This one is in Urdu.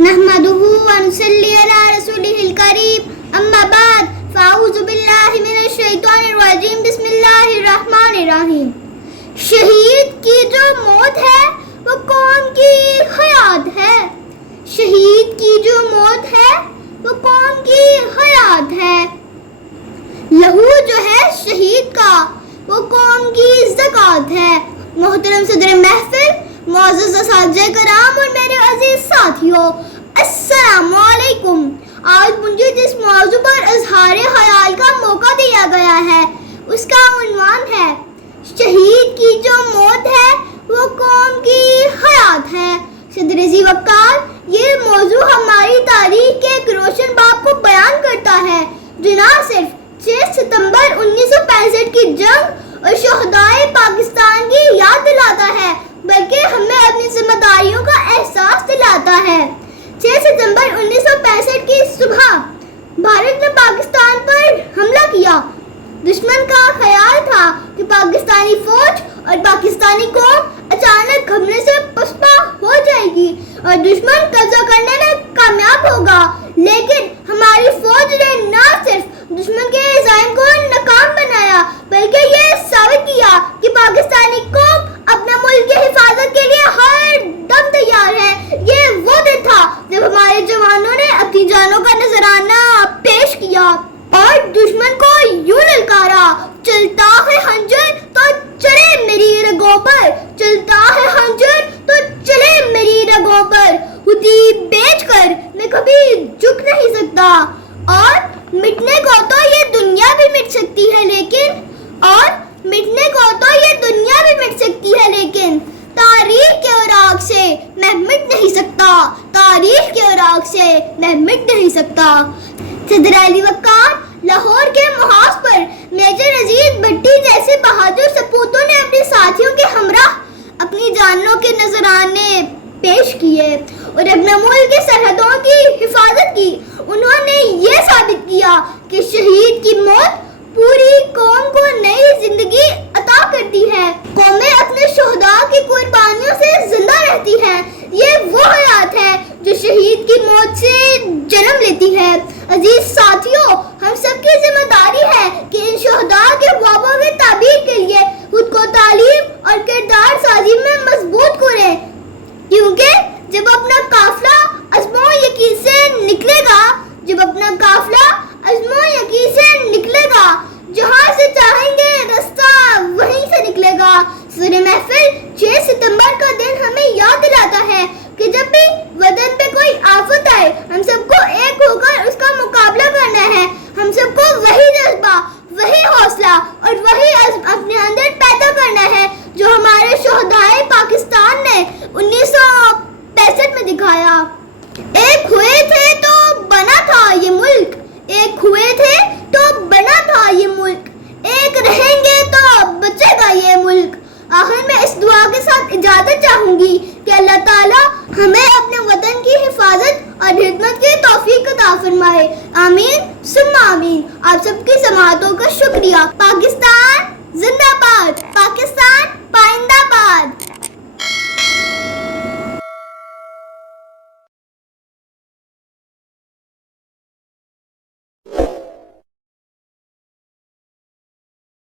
نحمده ونصلي على رسوله الكريم اما بعد فاعوذ باللہ من الشیطان الرجیم بسم اللہ الرحمن الرحیم. شہید کی جو موت ہے وہ قوم کی حیات ہے. شہید کی جو موت ہے وہ قوم کی حیات ہے. لہو جو ہے شہید کا وہ قوم کی زکوٰۃ ہے. محترم صدر محفل، معزز اساتذہ کرام اور میرے عزیز ساتھیوں، السلام علیکم. آج مجھے جس موضوع پر اظہار خیال کا موقع دیا گیا ہے اس کا عنوان ہے شہید کی جو موت ہے وہ قوم کی حیات ہے. صدر وقار، یہ موضوع ہماری تاریخ کے ایک روشن باب کو بیان کرتا ہے جو نہ صرف 6 ستمبر 1965 کی جنگ اور شہدائے پاکستان کی یاد دلاتا ہے بلکہ ہمیں اپنی ذمہ داریوں کا احساس دلاتا ہے. 6 ستمبر 1965 کی صبح بھارت نے پاکستان پر حملہ کیا. دشمن کا خیال تھا کہ پاکستانی فوج اور پاکستانی قوم اچانک حملے سے پسپا ہو جائے گی اور دشمن قبضہ کرنے میں کامیاب ہوگا، لیکن ہماری فوج نے نہ صرف دشمن کے عزائم کو ناکام بنایا بلکہ یہ ثابت کیا کہ پاکستانی قوم اپنے ملک کی حفاظت کے لیے ہر دم تیار ہے. یہ وہ دن تھا جب ہمارے جوانوں نے اپنی جانوں کا نذرانہ پیش کیا اور دشمن کو یوں للکارا، چلتا ہے خنجر تو چلے میری رگوں پر، چلتا ہے خنجر تو چلے میری رگوں پر. خودی بیچ کر میں کبھی جھک نہیں سکتا اور مٹنے کو تو یہ دنیا بھی مٹ سکتی ہے لیکن تاریخ کے اوراق سے میں مٹ نہیں سکتا. تاریخ کے اوراق سے میں مٹ نہیں سکتا. صدر علی وقار، لاہور کے محاذ پر میجر عزیز بھٹی جیسے بہادر سپوتوں نے اپنے ساتھیوں کے ہمراہ اپنی جانوں کے نذرانے پیش کیے اور اپنے ملک کی سرحدوں کی حفاظت کی. انہوں نے یہ ثابت کیا کہ شہید کی موت پوری قوم کو نئی زندگی عطا کرتی ہے. قومیں اپنے شہداء کی قربانیوں سے زندہ رہتی ہیں. یہ وہ حیات ہے جو شہید کی موت سے جنم لیتی ہے. عزیز ساتھیوں، ہم سب کی ذمہ داری ہے کہ ان شہداء کے خوابوں کی تعبیر کے لیے خود کو تعلیم اور کردار سازی میں مضبوط کریں، کیونکہ جب اپنا قافلہ عزم و یقین سے نکلے گا، جہاں سے چاہیں گے رستہ وہیں سے نکلے گا. سورہ محفل 6 ستمبر کا دن ہمیں یاد دلاتا ہے کہ جب بھی وطن پہ کوئی آفت آئے ہم سب کو ایک ہو کر اس کا مقابلہ کرنا ہے. ہم سب کو